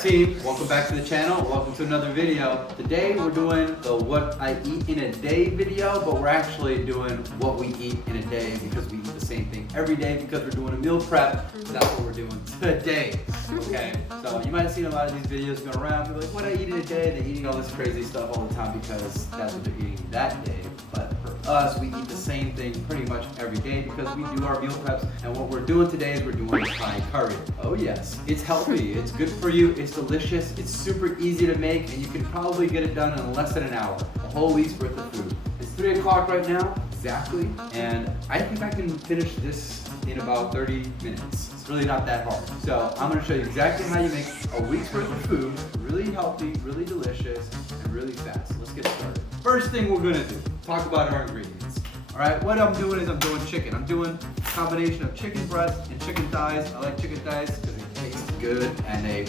up, team? Welcome back to the channel. Welcome to another video. Today we're doing the what I eat in a day video, but we're actually doing what we eat in a day because we eat the same thing every day because we're doing a meal prep. So that's what we're doing today. Okay? So you might have seen a lot of these videos going around. People are like, what I eat in a day? They're eating all this crazy stuff all the time because that's what they're eating that day. But for us, we eat the same thing pretty much every day because we do our meal preps. And what we're doing today is we're doing Thai curry. Oh yes, it's healthy, it's good for you, it's delicious, it's super easy to make, and you can probably get it done in less than an hour. A whole week's worth of food. It's 3 o'clock right now, exactly, and I think I can finish this in about 30 minutes. It's really not that hard. So I'm gonna show you exactly how you make a week's worth of food, really healthy, really delicious, and really fast. Let's get started. First thing we're gonna do, talk about our ingredients. All right, what I'm doing is I'm doing chicken. I'm doing a combination of chicken breast and chicken thighs. I like chicken thighs because they taste good and they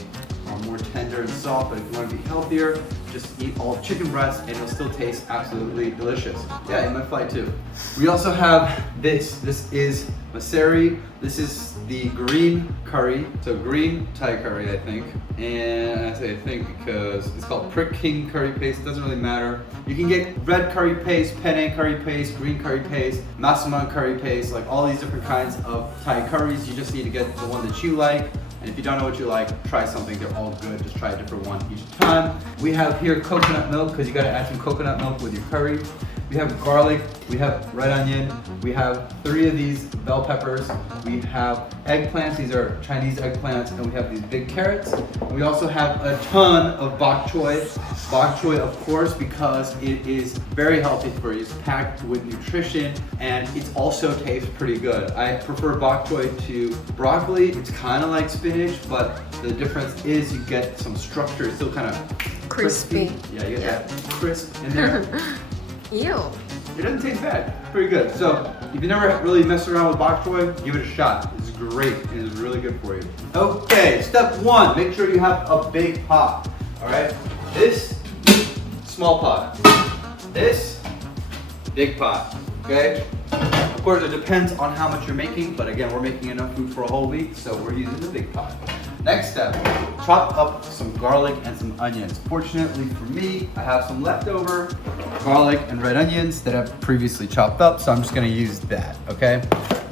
are more tender and soft, but if you want to be healthier, just eat all chicken breast and it'll still taste absolutely delicious. Yeah, it might fly too. We also have this. This is Masari. This is the green curry, so green Thai curry, I think. And I say I think because it's called Prick King curry paste. Doesn't really matter. You can get red curry paste, penne curry paste, green curry paste, massaman curry paste, like all these different kinds of Thai curries. You just need to get the one that you like. And if you don't know what you like, try something. They're all good. Just try a different one each time. We have here coconut milk because you got to add some coconut milk with your curry. We have garlic, we have red onion, we have 3 of these bell peppers, we have eggplants, these are Chinese eggplants, and we have these big carrots. And we also have a ton of bok choy. Bok choy, of course, because it is very healthy for you. It's packed with nutrition, and it also tastes pretty good. I prefer bok choy to broccoli. It's kind of like spinach, but the difference is you get some structure. It's still kind of crispy. Yeah, you get that crisp in there. Ew. It doesn't taste bad. Pretty good. So if you never really messed around with bok choy, give it a shot. It's great. It is really good for you. Okay, step 1, make sure you have a big pot. All right, this small pot, this big pot. Okay. Of course, it depends on how much you're making, but again, we're making enough food for a whole week, so we're using the big pot. Next step, chop up some garlic and some onions. Fortunately for me, I have some leftover garlic and red onions that I've previously chopped up, so I'm just gonna use that, okay?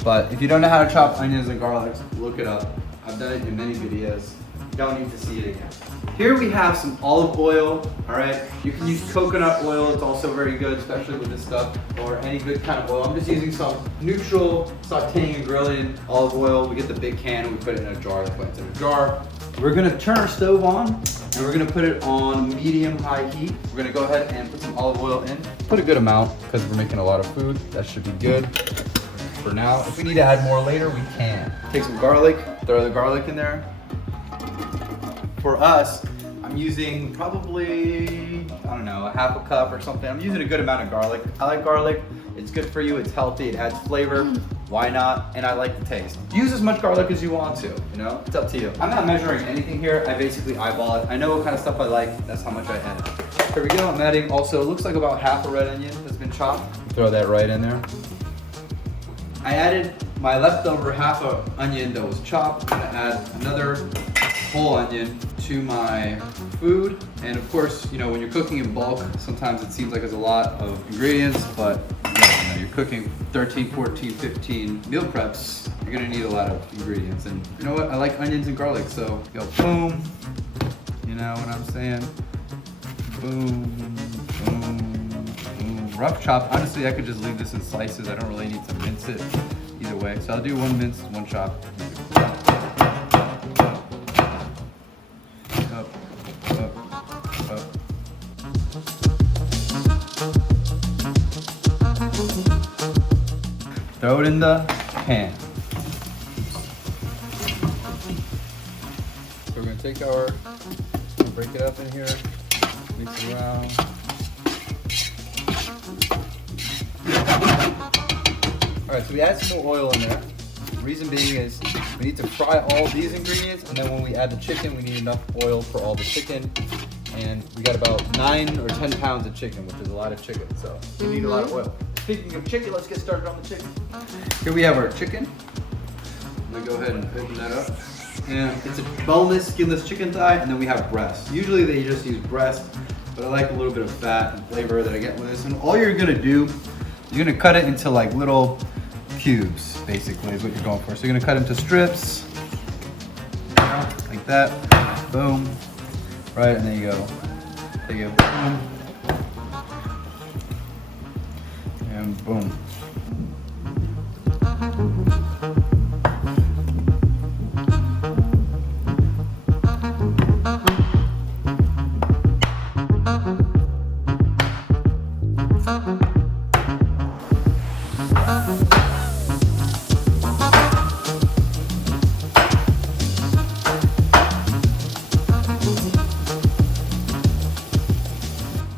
But if you don't know how to chop onions and garlic, look it up. I've done it in many videos. You don't need to see it again. Here we have some olive oil, all right? You can use coconut oil, it's also very good, especially with this stuff, or any good kind of oil. I'm just using some neutral sauteing and grilling olive oil. We get the big can and we put it in a jar, that's why it's in a jar. We're gonna turn our stove on and we're gonna put it on medium-high heat. We're gonna go ahead and put some olive oil in. Put a good amount because we're making a lot of food. That should be good for now. If we need to add more later, we can. Take some garlic, throw the garlic in there. For us, I'm using probably, I don't know, a half a cup or something. I'm using a good amount of garlic. I like garlic. It's good for you. It's healthy. It adds flavor. Why not? And I like the taste. Use as much garlic as you want to, you know? It's up to you. I'm not measuring anything here. I basically eyeball it. I know what kind of stuff I like. That's how much I add. Here we go. I'm adding also, it looks like about half a red onion that's been chopped. Throw that right in there. I added my leftover half a onion that was chopped. I'm gonna add another whole onion to my food. And of course, you know, when you're cooking in bulk, sometimes it seems like there's a lot of ingredients, but you know, you're cooking 13, 14, 15 meal preps, you're gonna need a lot of ingredients. And you know what? I like onions and garlic, so go boom. You know what I'm saying? Boom, boom, boom. Rough chop. Honestly, I could just leave this in slices. I don't really need to mince it either way. So I'll do 1 mince, 1 chop. Throw it in the pan. So we're gonna take our, break it up in here, mix it around. All right, so we add some more oil in there. The reason being is we need to fry all these ingredients, and then when we add the chicken, we need enough oil for all the chicken. And we got about 9 or 10 pounds of chicken, which is a lot of chicken, so we need a lot of oil. Speaking of chicken, let's get started on the chicken. Here we have our chicken. I'm gonna go ahead and open that up. And it's a boneless, skinless chicken thigh, and then we have breast. Usually they just use breast, but I like a little bit of fat and flavor that I get with this. And all you're gonna do, you're gonna cut it into like little cubes, basically, is what you're going for. So you're gonna cut into strips, like that, boom, right, and then you go, boom, and boom.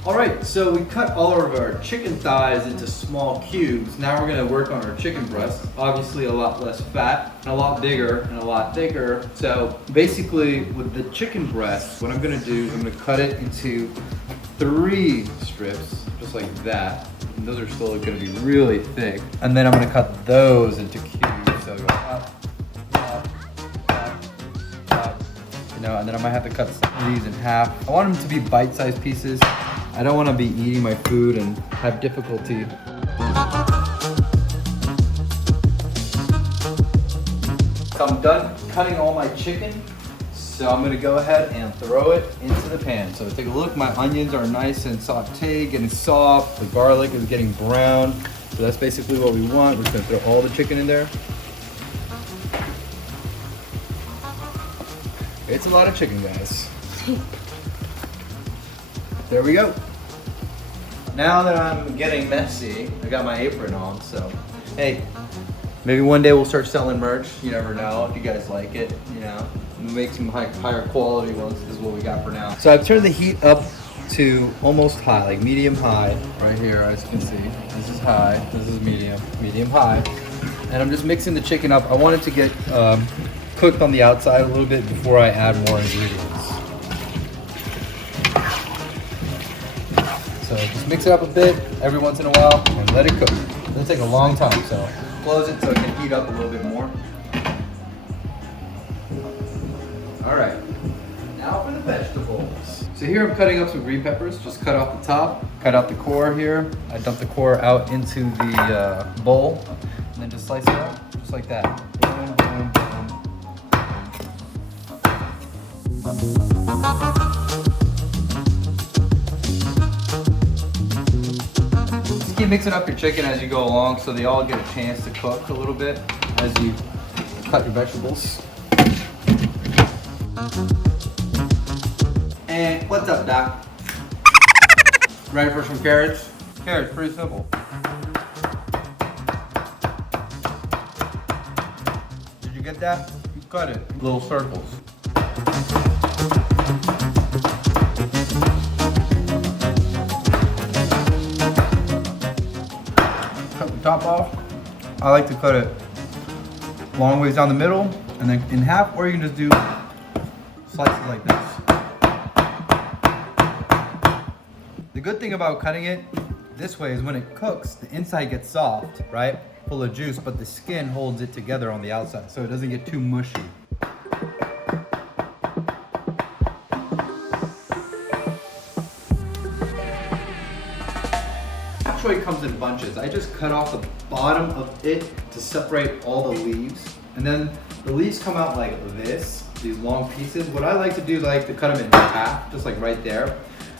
Alright, so we cut all of our chicken thighs into small cubes. Now we're going to work on our chicken breast. Obviously a lot less fat, and a lot bigger, and a lot thicker. So basically with the chicken breast, what I'm going to do is I'm going to cut it into 3 strips, just like that. And those are still going to be really thick. And then I'm going to cut those into cubes. So go up, up, up, up. You know, and then I might have to cut some of these in half. I want them to be bite-sized pieces. I don't want to be eating my food and have difficulty. So I'm done cutting all my chicken. So I'm going to go ahead and throw it into the pan. So take a look, my onions are nice and sauteed, getting soft. The garlic is getting brown. So that's basically what we want. We're just going to throw all the chicken in there. It's a lot of chicken, guys. There we go. Now that I'm getting messy, I got my apron on, so hey, maybe one day we'll start selling merch. You never know if you guys like it, you know. We'll make some higher quality ones. This is what we got for now. So I've turned the heat up to almost high, like medium high, right here, as you can see. This is high, this is medium high. And I'm just mixing the chicken up. I want it to get cooked on the outside a little bit before I add more ingredients. So just mix it up a bit every once in a while and let it cook. It'll take a long time, so close it so it can heat up a little bit more. All right, now for the vegetables. So here I'm cutting up some green peppers, just cut off the top, cut out the core here. I dump the core out into the bowl and then just slice it up, just like that. Boom, boom, boom. Keep mixing up your chicken as you go along so they all get a chance to cook a little bit as you cut your vegetables. And what's up, Doc? Ready for some carrots? Carrots, pretty simple. Did you get that? You cut it, little circles. Top off. I like to cut it long ways down the middle and then in half, or you can just do slices like this. The good thing about cutting it this way is when it cooks, the inside gets soft, right? Full of juice, but the skin holds it together on the outside so it doesn't get too mushy. Bok choy comes in bunches. I just cut off the bottom of it to separate all the leaves. And then the leaves come out like this, these long pieces. What I like to do is I like to cut them in half, just like right there.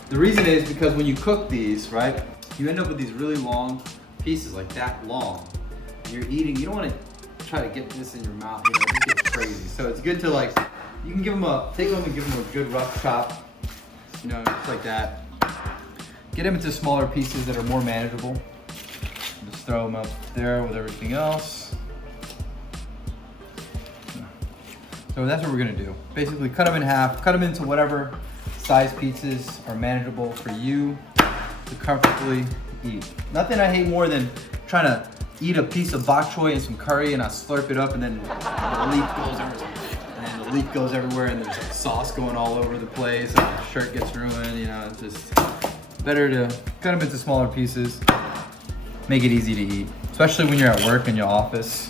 The reason is because when you cook these, right, you end up with these really long pieces, like that long. And you're eating, you don't want to try to get this in your mouth, you know, it gets crazy. So it's good to like, you can give them take them and give them a good rough chop, you know, just like that. Get them into smaller pieces that are more manageable. Just throw them up there with everything else. So that's what we're gonna do. Basically cut them in half, cut them into whatever size pieces are manageable for you to comfortably eat. Nothing I hate more than trying to eat a piece of bok choy and some curry and I slurp it up and then the leaf goes everywhere and there's like sauce going all over the place and the shirt gets ruined, you know, it's just better to cut them into smaller pieces, make it easy to eat, especially when you're at work in your office.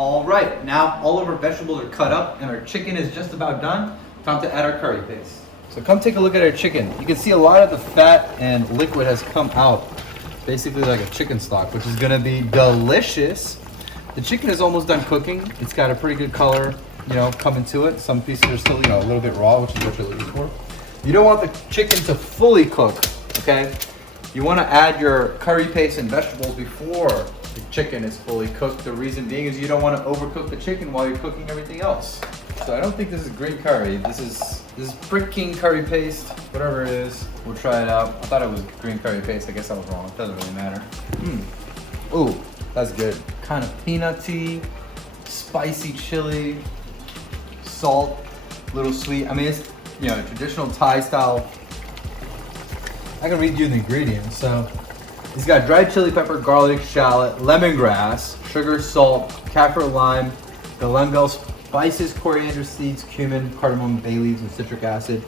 All right, now all of our vegetables are cut up and our chicken is just about done. Time to add our curry paste. So come take a look at our chicken. You can see a lot of the fat and liquid has come out. Basically like a chicken stock, which is gonna be delicious. The chicken is almost done cooking. It's got a pretty good color, you know, coming to it. Some pieces are still, you know, a little bit raw, which is what you're looking for. You don't want the chicken to fully cook, okay? You wanna add your curry paste and vegetables before the chicken is fully cooked. The reason being is you don't wanna overcook the chicken while you're cooking everything else. So I don't think this is green curry. This is Brick King curry paste, whatever it is. We'll try it out. I thought it was green curry paste. I guess I was wrong. It doesn't really matter. Ooh, that's good. Kind of peanutty, spicy chili, salt, a little sweet. I mean, it's, you know, traditional Thai style. I can read you the ingredients. So it's got dried chili pepper, garlic, shallot, lemongrass, sugar, salt, kaffir lime, galangal spices, coriander seeds, cumin, cardamom, bay leaves, and citric acid.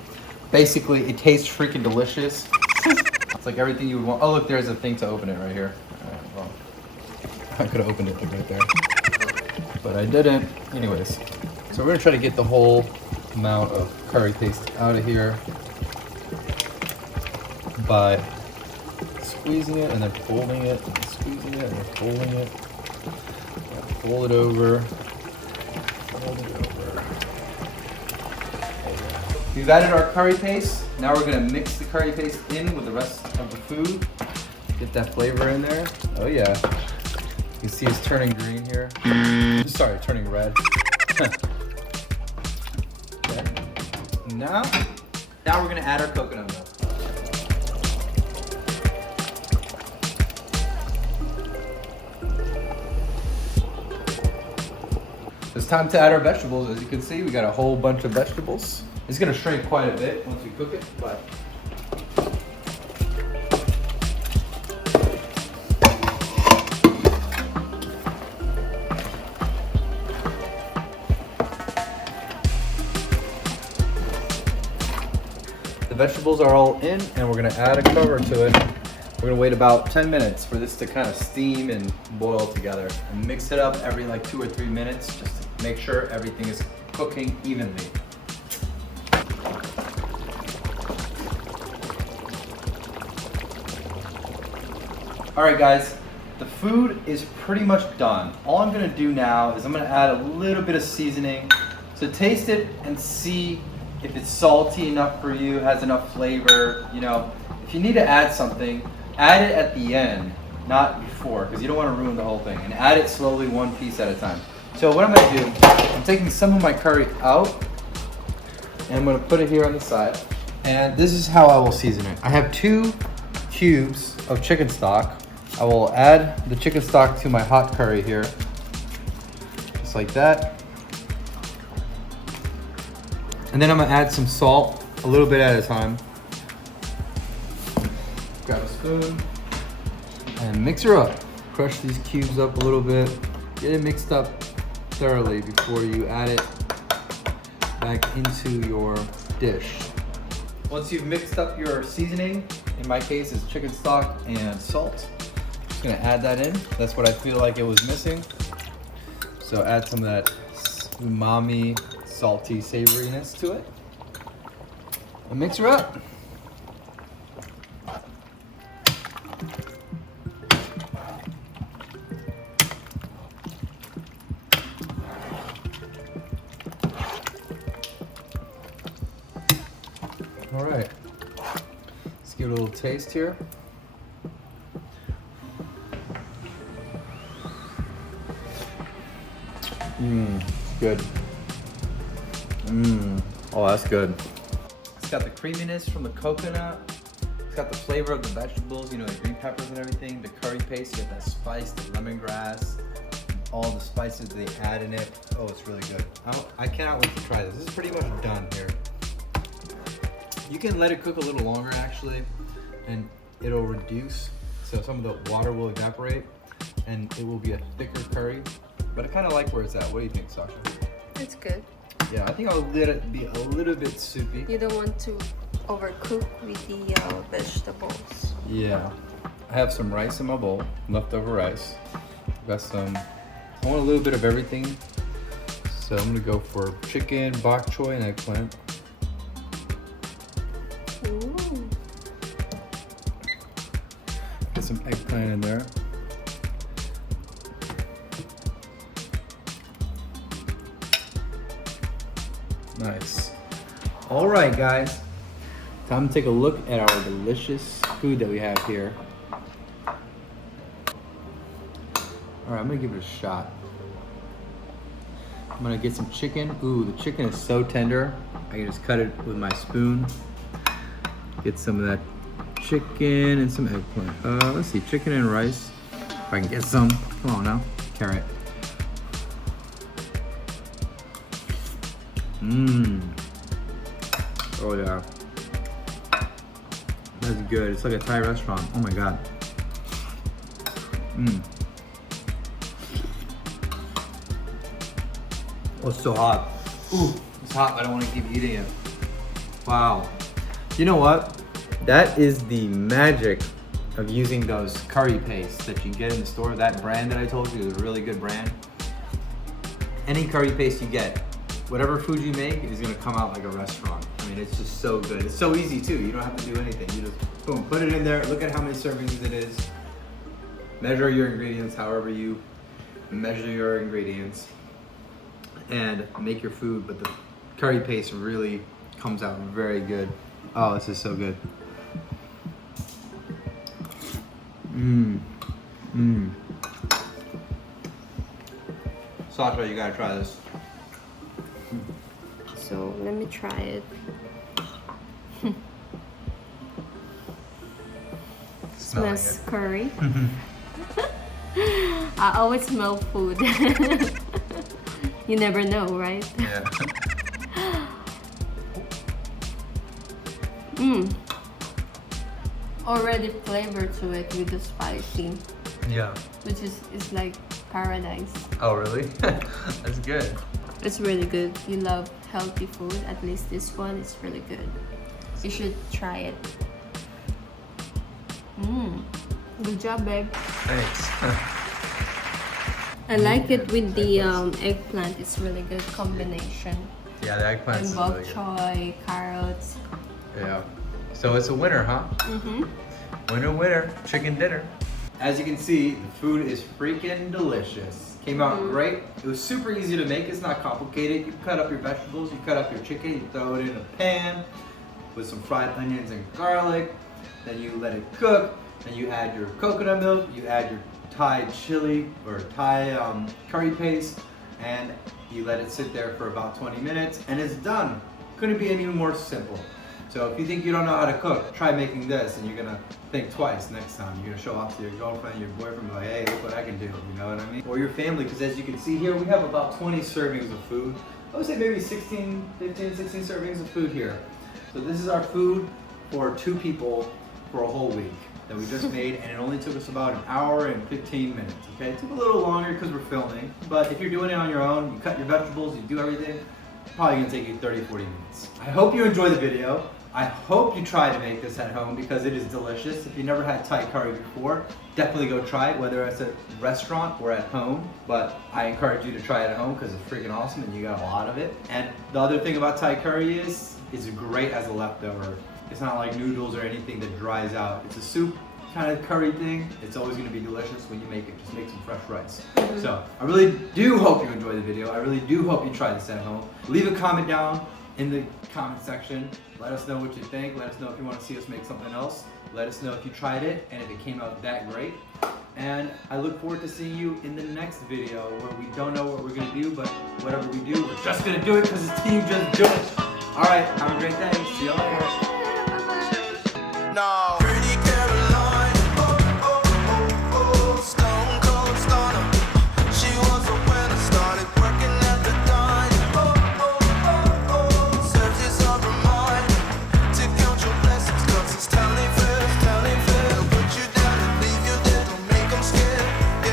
Basically, it tastes freaking delicious. It's like everything you would want. Oh, look, there's a thing to open it right here. Well, I could have opened it right there, but I didn't. Anyways, so we're gonna try to get the whole amount of curry paste out of here by squeezing it and then folding it, and squeezing it and then folding it. Fold it over. Fold it over. We've added our curry paste. Now we're gonna mix the curry paste in with the rest of the food. Get that flavor in there. Oh yeah. You can see it's turning green here. Sorry, turning red. Okay. Now we're gonna add our coconut milk. It's time to add our vegetables. As you can see, we got a whole bunch of vegetables. It's gonna shrink quite a bit once we cook it, but the vegetables are all in, and we're gonna add a cover to it. We're gonna wait about 10 minutes for this to kind of steam and boil together, and mix it up every like 2 or 3 minutes just to make sure everything is cooking evenly. All right, guys, the food is pretty much done. All I'm gonna do now is I'm gonna add a little bit of seasoning to taste it and see if it's salty enough for you, has enough flavor. You know, if you need to add something, add it at the end, not before, because you don't want to ruin the whole thing. And add it slowly, one piece at a time. So what I'm gonna do, I'm taking some of my curry out, and I'm gonna put it here on the side. And this is how I will season it. I have 2 cubes of chicken stock. I will add the chicken stock to my hot curry here, just like that. And then I'm gonna add some salt, a little bit at a time. Grab a spoon and mix her up. Crush these cubes up a little bit. Get it mixed up thoroughly before you add it back into your dish. Once you've mixed up your seasoning, in my case it's chicken stock and salt, just gonna add that in. That's what I feel like it was missing. So add some of that umami, salty savoriness to it. And mix her up. All right, let's give it a little taste here. Good. Oh, that's good. It's got the creaminess from the coconut. It's got the flavor of the vegetables, you know, the green peppers and everything. The curry paste, you get that spice, the lemongrass, all the spices they add in it. Oh, it's really good. I cannot wait to try this. This is pretty much done here. You can let it cook a little longer actually, and it'll reduce. So some of the water will evaporate and it will be a thicker curry. But I kind of like where it's at. What do you think, Sasha? It's good. Yeah, I think I'll let it be a little bit soupy. You don't want to overcook with the vegetables. Yeah. I have some rice in my bowl, leftover rice. I've got some I want a little bit of everything. So I'm gonna go for chicken, bok choy, and eggplant. Ooh. Get some eggplant in there. Nice. All right, guys. Time to take a look at our delicious food that we have here. All right, I'm gonna give it a shot. I'm gonna get some chicken. Ooh, the chicken is so tender. I can just cut it with my spoon. Get some of that chicken and some eggplant. Let's see, chicken and rice. If I can get some. Come on now, carrot. Mmm. Oh yeah. That's good. It's like a Thai restaurant. Oh my god. Mmm. Oh, it's so hot. Ooh, it's hot, but I don't want to keep eating it. Wow. You know what? That is the magic of using those curry pastes that you get in the store. That brand that I told you is a really good brand. Any curry paste you get, whatever food you make is gonna come out like a restaurant. I mean, it's just so good. It's so easy too. You don't have to do anything. You just, boom, put it in there. Look at how many servings it is. Measure your ingredients however you measure your ingredients. And make your food, but the curry paste really comes out very good. Oh, this is so good. Mmm. Mmm. Sasha, you gotta try this. So let me try it. Smells curry. I always smell food. You never know, right? Yeah. Mmm. Already flavor to it with the spicy, Yeah. which is like paradise. Oh, really? That's good. It's really good. You love healthy food, at least this one is really good. You should try it. Mmm. Good job, babe. Thanks. I like it with the eggplant. It's really good combination. Yeah, the eggplant And is bok really good. choy, carrots. Yeah. So it's a winner, huh? Mm-hmm. Winner, winner, chicken dinner. As you can see, the food is freaking delicious. Came out great. It was super easy to make. It's not complicated. You cut up your vegetables, you cut up your chicken, you throw it in a pan with some fried onions and garlic. Then you let it cook. Then you add your coconut milk. You add your Thai chili or Thai curry paste, and you let it sit there for about 20 minutes, and it's done. Couldn't be any more simple. So if you think you don't know how to cook, try making this, and you're gonna think twice next time. You're gonna show off to your girlfriend, your boyfriend, like, hey, look what I can do. You know what I mean? Or your family, because as you can see here, we have about 20 servings of food. I would say maybe 15, 16 servings of food here. So this is our food for 2 people for a whole week that we just made, and it only took us about 1 hour and 15 minutes, okay? It took a little longer because we're filming, but if you're doing it on your own, you cut your vegetables, you do everything, it's probably gonna take you 30, 40 minutes. I hope you enjoy the video. I hope you try to make this at home because it is delicious. If you never had Thai curry before, definitely go try it, whether it's at a restaurant or at home. But I encourage you to try it at home because it's freaking awesome and you got a lot of it. And the other thing about Thai curry is it's great as a leftover. It's not like noodles or anything that dries out. It's a soup kind of curry thing. It's always gonna be delicious when you make it. Just make some fresh rice. So I really do hope you enjoy the video. I really do hope you try this at home. Leave a comment down in the comment section. Let us know what you think. Let us know if you want to see us make something else. Let us know if you tried it and if it came out that great. And I look forward to seeing you in the next video where we don't know what we're gonna do, but whatever we do, we're just gonna do it because it's Team Just Do It. All right, have a great day. See y'all later.